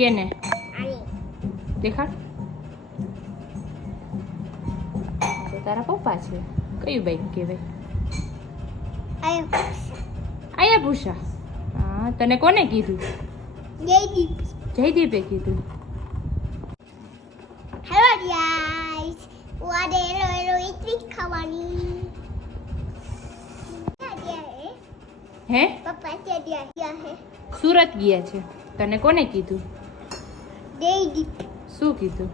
કેને આની દેખાડ. તો તારા પપ્પા છે. કયું બાઈક કહેવાય? આયા પૂછા. હા, તને કોને કીધું? જયદીપ. જયદીપે કીધું. હેલો ગાઈસ, વાડે એલો ઇડલી ખાવાની. હે? પપ્પા ગયા હે. સુરત ગયા છે. તને કોને કીધું? જયદીપ. શું કીધું?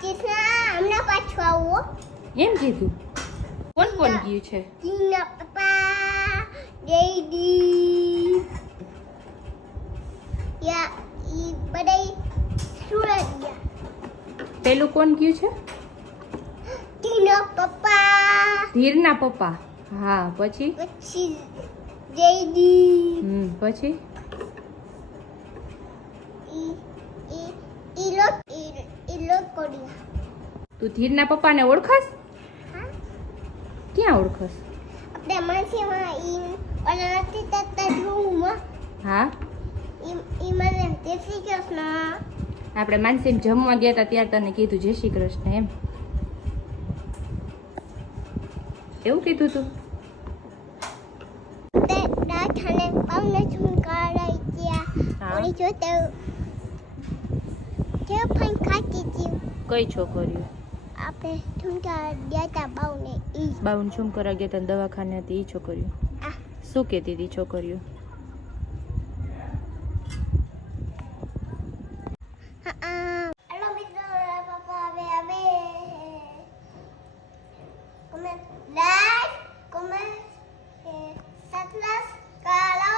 કિસના હમણાં પાછું આવો. એમ કીધું. કોણ કોણ ગયું છે? તીના પપ્પા, જયદીપ. યા ઈ બધાય સુરત ગયા. પેલું કોણ ગયું છે? તીના પપ્પા. ધીરના પપ્પા. હા, પછી? પછી જયદીપ. પછી? ઈ લોકો ગયા. તું ધીરના પપ્પાને ઓળખસ? હા, ક્યાં ઓળખસ? આપણે માસીમાં ઈ ઓલા નથી તતા રૂમમાં હા, ઈ મને જય શ્રી કૃષ્ણ. આપણે માનસીમ જમવા ગયા હતા ત્યારે તને કીધું જય શ્રી કૃષ્ણ એમ. એવું કીધું તું? તે દાઠાને પાવને ચૂન કરાઈ ગયા. હા. ઓલી જોતે જે પણ ખાતી હતી કઈ છોકરીઓ? આપણે ઠુમકા દેતા બાવને ઈ. બાઉન શું કરવા ગયા હતા દવાખાને હતી એ છોકરીઓ? આ શું કહેતી હતી છોકરીઓ? હેલો મિત્રો, પપ્પા આવે કોમેન્ટ લાઈક કોમેન્ટ સબસ્ક્રાઇબ કરો.